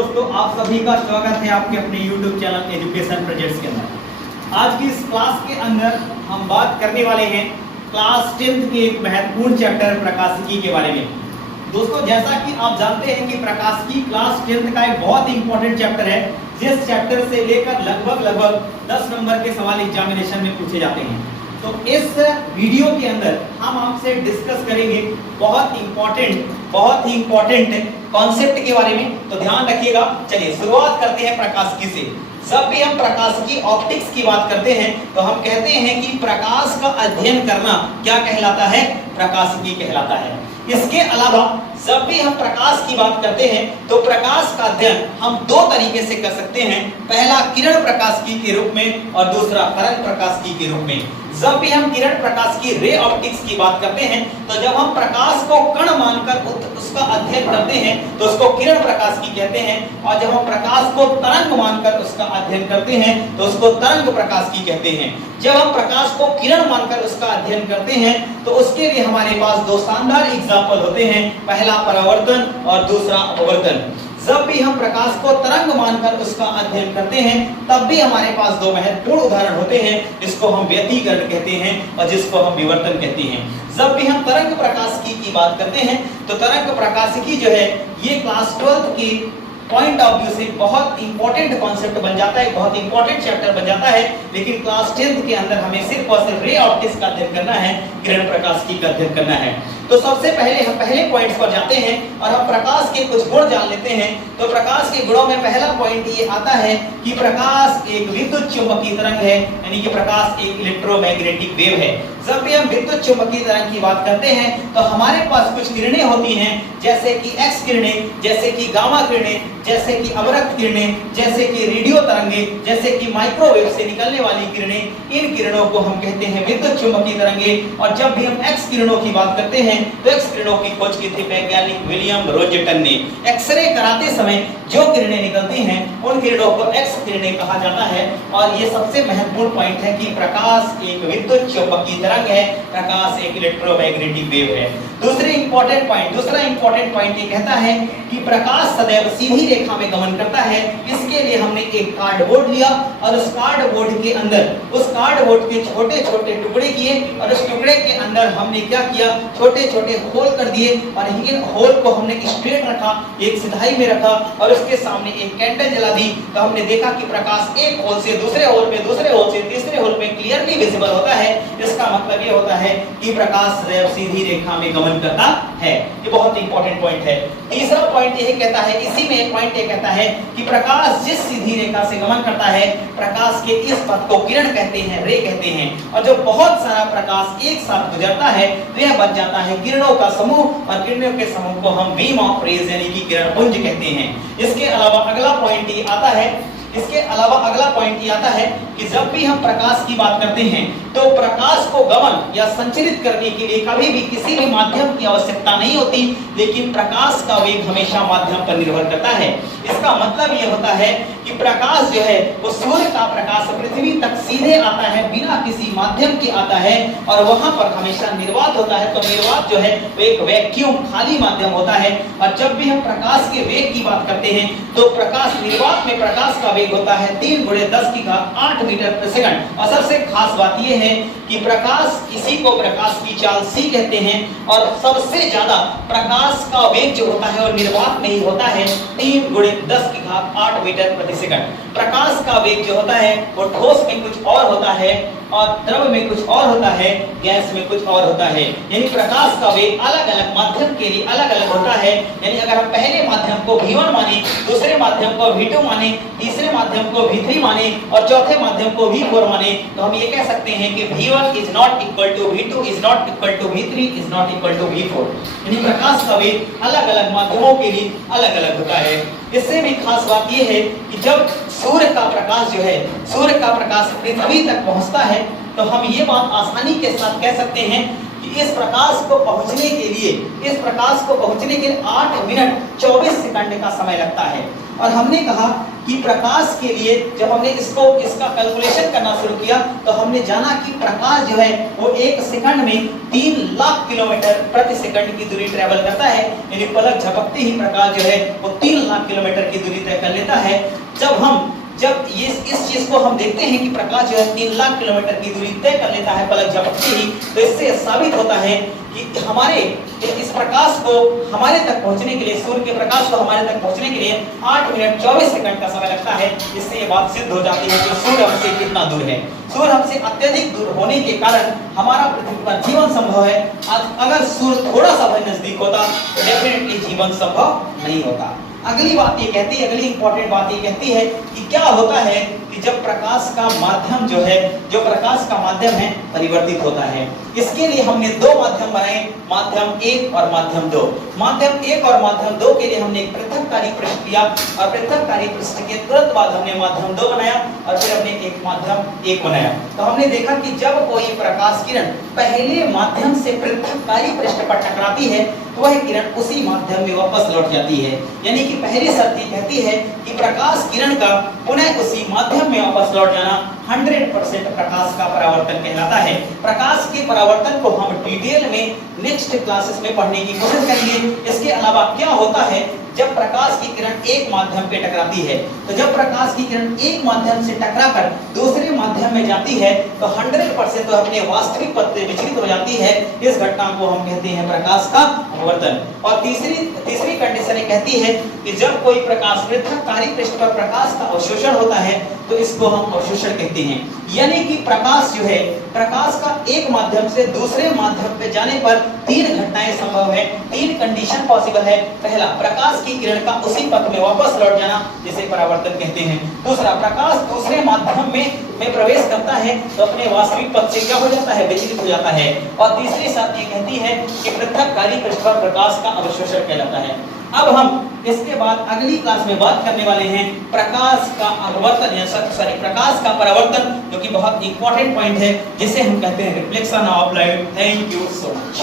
दोस्तों, आप सभी का स्वागत है आपके अपने YouTube चैनल एजुकेशन प्रोजेक्ट्स के अंदर। आज की इस क्लास के अंदर हम बात करने वाले हैं क्लास 10th के एक महत्वपूर्ण चैप्टर प्रकाशिकी के बारे में। दोस्तों, जैसा कि आप जानते हैं कि प्रकाशिकी क्लास 10th का एक बहुत ही इंपॉर्टेंट चैप्टर है, जिस चैप्टर से लेकर लगभग 10 नंबर के सवाल एग्जामिनेशन में पूछे जाते हैं। तो इस वीडियो के अंदर हम आपसे डिस्कस करेंगे बहुत ही इंपॉर्टेंट कॉन्सेप्ट के बारे में। तो ध्यान रखिएगा। चलिए शुरुआत करते हैं प्रकाशिकी से। जब भी हम प्रकाशिकी ऑप्टिक्स की बात करते हैं तो हम कहते हैं कि प्रकाश का अध्ययन करना क्या कहलाता है? प्रकाशिकी कहलाता है। इसके अलावा जब भी हम प्रकाश की बात करते हैं तो प्रकाश का अध्ययन हम दो तरीके से कर सकते हैं। पहला किरण प्रकाशिकी के रूप में और दूसरा तरंग प्रकाशिकी के रूप में। जब भी हम किरण प्रकाशिकी रे ऑप्टिक्स की बात करते हैं तो जब हम प्रकाश को कण मानकर उसका अध्ययन करते हैं तो उसको किरण प्रकाशिकी कहते हैं, और जब हम प्रकाश को तरंग मानकर उसका अध्ययन करते हैं तो उसको तरंग प्रकाशिकी कहते हैं। जब हम प्रकाश को किरण मानकर उसका अध्ययन करते हैं तो उसके लिए हमारे पास दो शानदार एग्जाम्पल होते हैं, पहला परावर्तन और दूसरा अपवर्तन। जब भी हम प्रकाश को तरंग मानकर उसका अध्ययन करते हैं तब भी हमारे पास दो महत्वपूर्ण उदाहरण होते हैं, जिसको हम व्यतिकरण कहते हैं और जिसको हम विवर्तन कहते हैं। जब भी हम तरंग प्रकाशिकी की बात करते हैं तो तरंग प्रकाशिकी जो है ये क्लास 12th की पॉइंट ऑफ व्यू से बहुत इंपॉर्टेंट कॉन्सेप्ट बन जाता है, बहुत इंपॉर्टेंट चैप्टर बन जाता है। लेकिन क्लास 10th के अंदर हमें सिर्फ और सिर्फ रे ऑप्टिक्स का अध्ययन करना है, किरण प्रकाशिकी का अध्ययन करना है। तो सबसे पहले हम पहले पॉइंट्स पर जाते हैं और हम प्रकाश के कुछ गुण जान लेते हैं। तो प्रकाश के गुणों में पहला पॉइंट ये आता है कि प्रकाश एक विद्युत चुंबकीय तरंग है, यानी कि प्रकाश एक इलेक्ट्रोमैग्नेटिक वेव है। जब भी हम विद्युत चुंबकीय तरंग की बात करते हैं तो हमारे पास कुछ किरणें होती हैं, जैसे कि एक्स किरणें, जैसे कि गामा किरणें, जैसे कि अवरक्त किरणें, जैसे कि रेडियो तरंगे, जैसे कि माइक्रोवेव से निकलने वाली किरणें। इन किरणों को हम कहते हैं विद्युत चुंबकीय तरंगे। और जब भी हम एक्स किरणों की बात करते हैं तो एक्स किरणों की खोज की थी वैज्ञानिक विलियम रोजेटन ने। एक्सरे कराते समय जो किरणें निकलती हैं उन किरणों को एक्स किरणें कहा जाता है। और ये सबसे महत्वपूर्ण पॉइंट है कि प्रकाश एक विद्युत चुंबकीय तरंग है, प्रकाश एक इलेक्ट्रोमैग्नेटिक वेव है। दूसरा इंपॉर्टेंट पॉइंट ये कहता है कि प्रकाश सदैव सीधी रेखा में गमन करता है। इसके लिए हमने एक कार्डबोर्ड लिया और उस कार्डबोर्ड के अंदर उस कार्डबोर्ड के छोटे छोटे टुकड़े किए और उस टुकड़े के अंदर हमने क्या किया, छोटे छोटे होल कर दिए और इन होल को हमने स्ट्रेट रखा, एक सिधाई में रखा और उसके सामने एक कैंडल जला दी। तो हमने देखा कि प्रकाश एक होल से दूसरे होल में, दूसरे होल से तीसरे होल में क्लियरली विजिबल होता है। इसका मतलब ये होता है कि प्रकाश सदैव सीधी रेखा में गमन करता है। ये बहुत इंपॉर्टेंट पॉइंट है। तीसरा पॉइंट ये कहता है, इसी में एक पॉइंट ये कहता है कि प्रकाश जिस सीधी रेखा से गमन करता है, प्रकाश के इस पथ को किरण कहते हैं, रे कहते हैं। और जो बहुत सारा प्रकाश एक साथ गुजरता है तो यह बन जाता है किरणों का समूह, और किरणों के समूह को हम बीम ऑफ रेज यानी कि किरण पुंज कहते हैं। इसके अलावा अगला पॉइंट ये आता है कि जब भी हम प्रकाश की बात करते हैं तो प्रकाश को गमन या संचरित करने के लिए कभी भी किसी भी माध्यम की आवश्यकता नहीं होती, लेकिन प्रकाश का वेग हमेशा माध्यम पर निर्भर करता है। इसका मतलब यह होता है कि प्रकाश जो है वो सूर्य का प्रकाश पृथ्वी तक सीधे आता है, बिना किसी माध्यम के आता है और वहां पर हमेशा निर्वात होता है। तो निर्वात जो है वो एक वैक्यूम खाली माध्यम होता है। और जब भी हम प्रकाश के वेग की बात करते हैं तो प्रकाश निर्वात में प्रकाश का वेग होता है 3 × 10⁸ मीटर प्रति सेकंड। और सबसे खास बात यह है कि प्रकाश, इसी को प्रकाश की चाल c कहते हैं। और सबसे ज्यादा प्रकाश का वेग जो होता है वो निर्वात में ही होता है, 3 × 10⁸ मीटर प्रति सेकंड। प्रकाश का वेग जो होता है वो ठोस में कुछ और होता है और द्रव में कुछ और होता है, गैस में कुछ और होता है। यानी प्रकाश का वेग अलग अलग माध्यम के लिए अलग अलग होता है। यानी अगर हम पहले माध्यम को V1 माने, दूसरे माध्यम को V2 माने, तीसरे माध्यम को V3 माने और चौथे माध्यम को V4 माने, तो हम ये कह सकते हैं कि V1 is not equal to V2 is not equal to V3 is not equal to V4। यानी प्रकाश का वेग अलग अलग माध्यमों के लिए अलग अलग होता है। इससे भी खास बात यह है कि जब सूर्य का प्रकाश जो है, सूर्य का प्रकाश पृथ्वी तक पहुंचता है तो हम ये बात आसानी के साथ कह सकते हैं कि इस प्रकाश को पहुंचने के लिए 8 मिनट 24 सेकंड का समय लगता है। और हमने कहा कि प्रकाश के लिए जब हमने इसका कैलकुलेशन करना शुरू किया तो हमने जाना कि प्रकाश जो है वो 1 सेकंड में 3 लाख किलोमीटर प्रति सेकंड की दूरी ट्रेवल करता है, यानी पलक झपकते ही प्रकाश जो है वो 3 लाख किलोमीटर की दूरी तय कर लेता है। जब इस चीज को हम देखते हैं कि प्रकाश जो है 3 लाख किलोमीटर की दूरी तय कर लेता है पलक झपकते ही, तो इससे साबित होता है कि हमारे इस प्रकाश को हमारे तक पहुंचने के लिए, सूर्य के प्रकाश को हमारे तक पहुंचने के लिए 8 मिनट 24 सेकंड का समय लगता है। इससे ये बात सिद्ध हो जाती है कि सूर्य हमसे कितना दूर है। सूर्य हमसे अत्यधिक दूर होने के कारण हमारा पृथ्वी पर जीवन संभव है। अगर सूर्य थोड़ा सा भी नजदीक होता तो डेफिनेटली जीवन संभव नहीं होता। अगली बात ये कहती है, अगली इंपॉर्टेंट बात ये कहती है कि क्या होता है कि जब प्रकाश का माध्यम जो है, जो प्रकाश का माध्यम है परिवर्तित होता है। इसके लिए हमने दो माध्यम बनाए, माध्यम 1 और माध्यम 2। माध्यम 1 और माध्यम 2 के लिए हमने एक पृथककारी पृष्ठ किया और पृथककारी पृष्ठ के तुरंत बाद हमने माध्यम 2 बनाया और फिर हमने एक माध्यम 1 बनाया। तो हमने देखा कि जब कोई प्रकाश किरण पहले माध्यम से पृथककारी पृष्ठ पर टकराती है तो वह किरण उसी माध्यम में वापस लौट जाती है। यानी कि पहली शर्त ये कहती है कि प्रकाश किरण का पुनः उसी माध्यम में वापस लौट जाना 100% प्रकाश का परावर्तन कहलाता है। प्रकाश के परावर्तन को हम डिटेल में नेक्स्ट क्लासेस में पढ़ने की कोशिश करेंगे। इसके अलावा क्या होता है जब प्रकाश की किरण एक माध्यम पे टकराती है, तो जब प्रकाश की किरण एक माध्यम से टकराकर दूसरे माध्यम में जाती है तो 100% तो अपने वास्तविक पथ से विचलित हो जाती है। इस घटना को हम कहते हैं प्रकाश का अपवर्तन। और तीसरी कंडीशन ये कहती है कि जब कोई प्रकाश पृथककारी पृष्ठ पर प्रकाश का अवशोषण होता है तो इसको हम अवशोषण कहते हैं। यानी कि प्रकाश जो है, प्रकाश का एक माध्यम से दूसरे माध्यम पे जाने पर 3 घटनाएं संभव है, 3 कंडीशन पॉसिबल है। पहला, प्रकाश की किरण का उसी पथ में वापस लौट जाना, जिसे परावर्तन कहते हैं। दूसरा, प्रकाश दूसरे माध्यम में प्रवेश करता है तो अपने वास्तविक पथ से क्या हो जाता है, विचलित हो जाता है। और तीसरी शर्त ये कहती है कि पृथककारी पृष्ठ पर प्रकाश का अवशोषण कहलाता है। अब हम इसके बाद अगली क्लास में बात करने वाले हैं प्रकाश का अपवर्तन या प्रकाश का परावर्तन, जो कि बहुत इंपॉर्टेंट पॉइंट है जिसे हम कहते हैं reflection of light. Thank you so much.